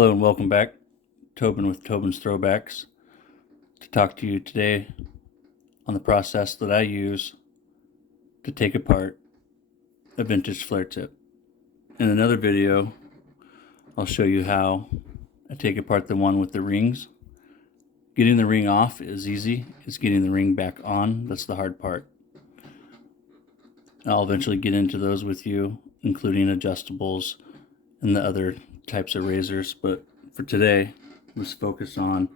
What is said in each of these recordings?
Hello and welcome back. Tobin with Tobin's Throwbacks to talk to you today on the process that I use to take apart a vintage flare tip. In another video, I'll show you how I take apart the one with the rings. Getting the ring off is easy. It's getting the ring back on that's the hard part. I'll eventually get into those with you, including adjustables and the other types of razors, but for today let's focus on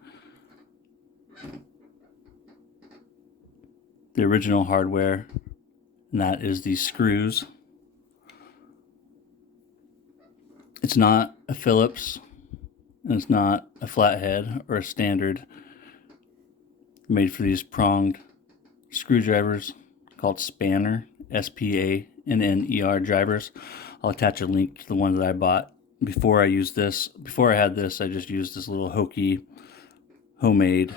the original hardware, and that is these screws. It's not a Phillips and it's not a flathead or a standard, made for these pronged screwdrivers called spanner, S-P-A-N-N-E-R drivers. I'll attach a link to the one that I bought. Before I had this, I just used this little hokey homemade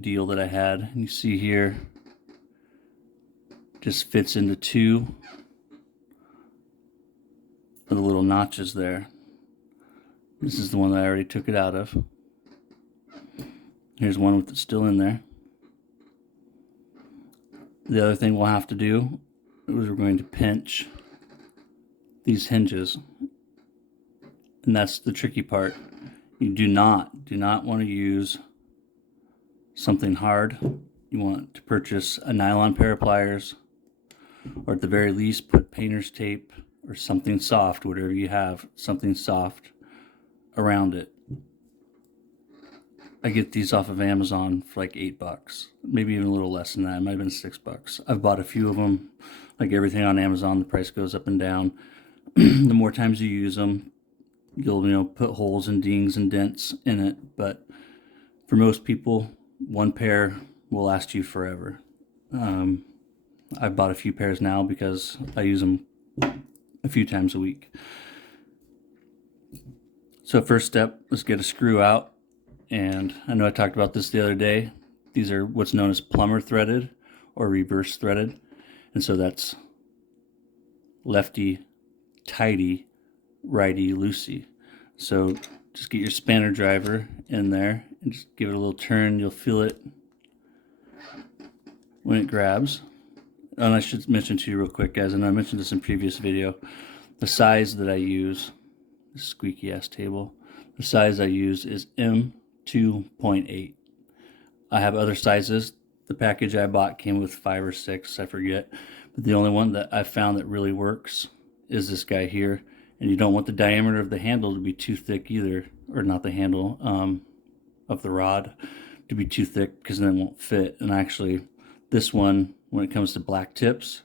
deal that I had. And you see here, just fits into two of the little notches there. This is the one that I already took it out of. Here's one with it still in there. The other thing we'll have to do is we're going to pinch these hinges. And that's the tricky part. You do not want to use something hard. You want to purchase a nylon pair of pliers, or at the very least put painter's tape or something soft, whatever you have, something soft around it. I get these off of Amazon for like $8, maybe even a little less than that. It might have been $6. I've bought a few of them. Like everything on Amazon, the price goes up and down. The more times you use them, you'll put holes and dings and dents in it, but for most people, one pair will last you forever. I've bought a few pairs now because I use them a few times a week. So first step, let's get a screw out. And I know I talked about this the other day. These are what's known as plumber threaded or reverse threaded. And so that's lefty tighty, righty loosey. So just get your spanner driver in there and just give it a little turn. You'll feel it when it grabs. And I should mention to you real quick, guys, I know I mentioned this in previous video, the size that I use, this squeaky ass table, the size I use is M2.8. I have other sizes. The package I bought came with 5 or 6, I forget, but the only one that I found that really works is this guy here. And you don't want the diameter of the handle to be too thick either, or not the handle, of the rod to be too thick, because then it won't fit. And actually, this one, when it comes to black tips,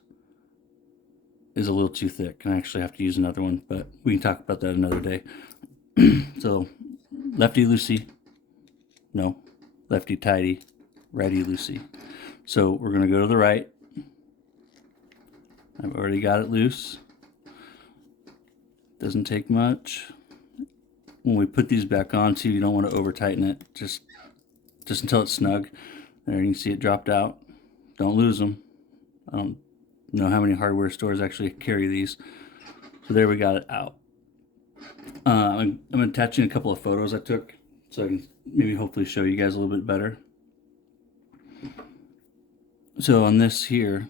is a little too thick, and I actually have to use another one, but we can talk about that another day. So lefty loosey, no, lefty tighty, righty loosey. So we're going to go to the right. I've already got it loose. Doesn't take much. When we put these back on too, you don't want to over tighten it, just until it's snug. There, you can see it dropped out. Don't lose them. I don't know how many hardware stores actually carry these. So there, we got it out. I'm attaching a couple of photos I took so I can maybe hopefully show you guys a little bit better. So on this here,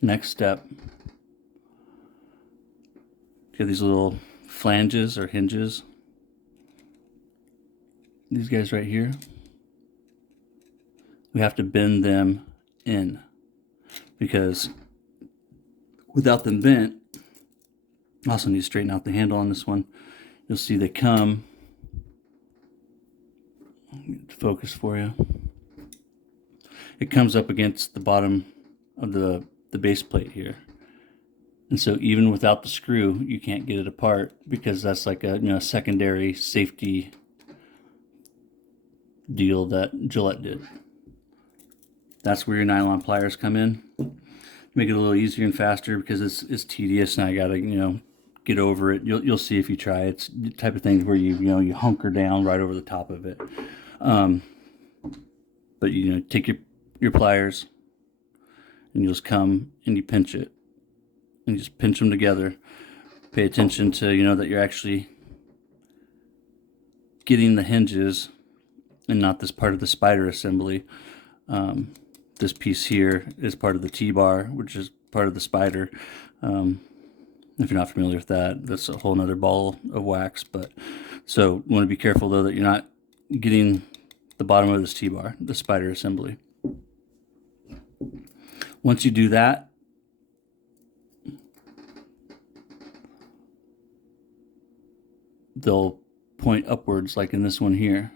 next step, you have these little flanges or hinges. These guys right here. We have to bend them in, because without them bent, I also need to straighten out the handle on this one. You'll see they come, get to focus for you. It comes up against the bottom of the base plate here. And so even without the screw, you can't get it apart, because that's like a secondary safety deal that Gillette did. That's where your nylon pliers come in. Make it a little easier and faster, because it's tedious and I gotta get over it. You'll see if you try. It's the type of thing where you hunker down right over the top of it. But take your pliers and you just come and you pinch it. And you just pinch them together. Pay attention to, that you're actually getting the hinges and not this part of the spider assembly. This piece here is part of the T-bar, which is part of the spider. If you're not familiar with that, that's a whole nother ball of wax. But so you want to be careful though that you're not getting the bottom of this T-bar, the spider assembly. Once you do that, they'll point upwards, like in this one here.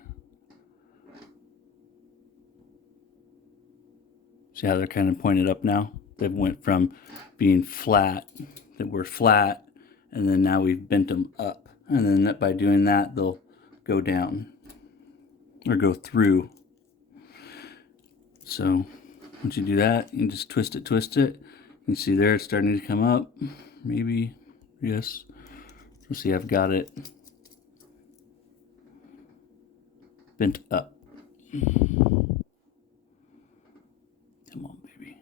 See how they're kind of pointed up now? They went from being flat, that were flat, and then now we've bent them up. And then by doing that, they'll go down or go through. So once you do that, you can just twist it. You can see there it's starting to come up. Maybe, yes. So see, I've got it bent up. Come on, baby.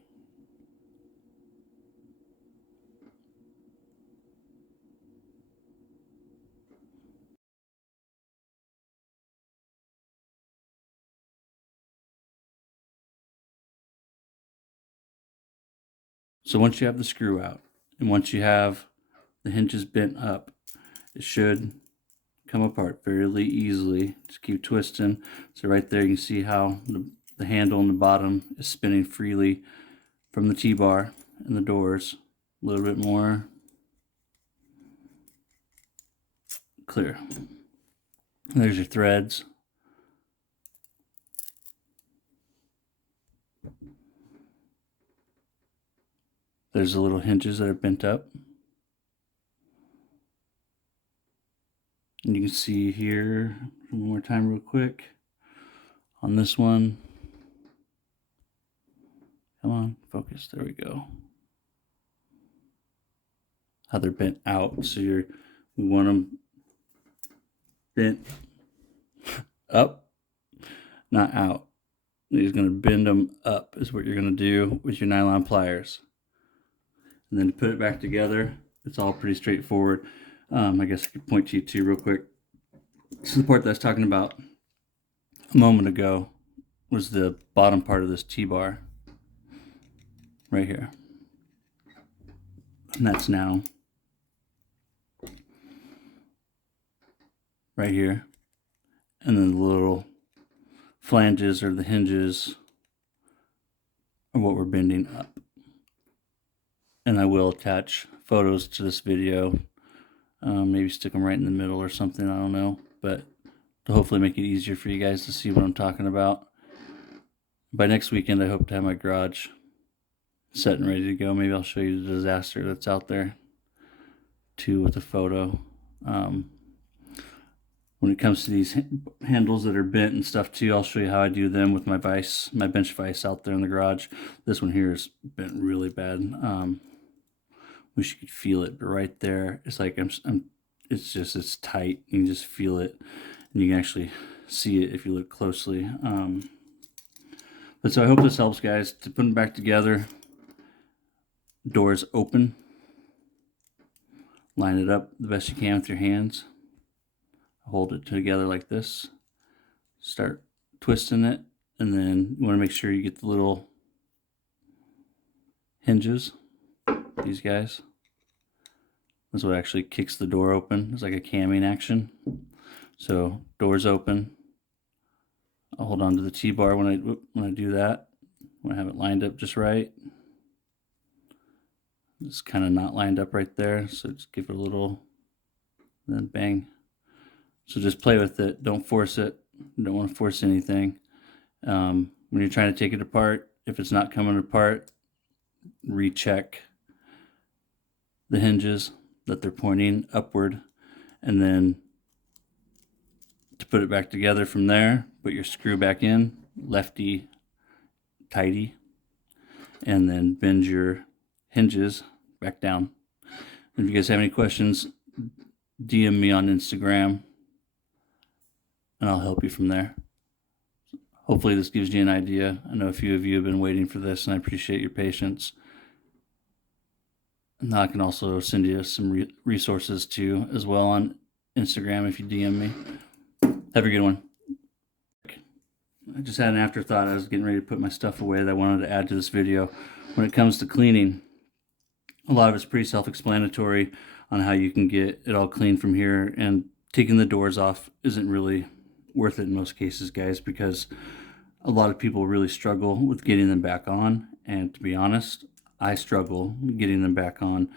So once you have the screw out, and once you have the hinges bent up, it should come apart fairly easily. Just keep twisting. So right there you can see how the handle on the bottom is spinning freely from the T-bar and the doors. A little bit more. Clear. And there's your threads. There's the little hinges that are bent up. And you can see here, one more time real quick, on this one. Come on, focus, there we go. How they're bent out, so we want them bent up, not out. You're just gonna bend them up is what you're gonna do with your nylon pliers. And then to put it back together, it's all pretty straightforward. I guess I could point to you too real quick. This is the part that I was talking about a moment ago, was the bottom part of this T-bar right here. And that's now right here. And then the little flanges or the hinges are what we're bending up. And I will attach photos to this video. Maybe stick them right in the middle or something, I don't know. But to hopefully make it easier for you guys to see what I'm talking about. By next weekend, I hope to have my garage set and ready to go. Maybe I'll show you the disaster that's out there too with a photo. When it comes to these handles that are bent and stuff too, I'll show you how I do them with my vise, my bench vise out there in the garage. This one here is bent really bad. Wish you could feel it, but right there, it's like it's tight. You can just feel it, and you can actually see it if you look closely. But so I hope this helps, guys. To put them back together, doors open, line it up the best you can with your hands. Hold it together like this. Start twisting it, and then you want to make sure you get the little hinges. These guys. This is what actually kicks the door open. It's like a camming action. So doors open. I'll hold on to the T-bar when I do that. When I have it lined up just right. It's kind of not lined up right there, so just give it a little, then bang. So just play with it. Don't force it. You don't want to force anything. When you're trying to take it apart, if it's not coming apart, recheck the hinges that they're pointing upward, and then to put it back together from there, put your screw back in, lefty tighty, and then bend your hinges back down. And if you guys have any questions, DM me on Instagram and I'll help you from there. Hopefully this gives you an idea. I know a few of you have been waiting for this, and I appreciate your patience. And I can also send you some resources too as well on Instagram if you DM me. Have a good one. I just had an afterthought. I was getting ready to put my stuff away that I wanted to add to this video. When it comes to cleaning, a lot of it's pretty self-explanatory on how you can get it all clean from here, and taking the doors off isn't really worth it in most cases, guys, because a lot of people really struggle with getting them back on, and to be honest, I struggle getting them back on.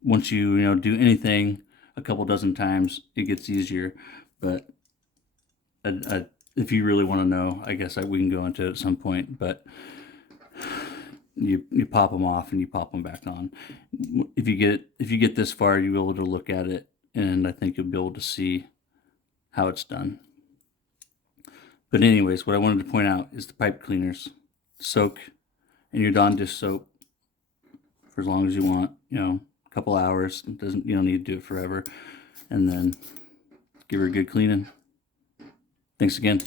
Once you do anything a couple dozen times, it gets easier. But if you really want to know, I guess we can go into it at some point. But you pop them off and you pop them back on. If you get this far, you'll be able to look at it, and I think you'll be able to see how it's done. But anyways, what I wanted to point out is the pipe cleaners. Soak in your Dawn dish soap for as long as you want, a couple hours. You don't need to do it forever. And then give her a good cleaning. Thanks again.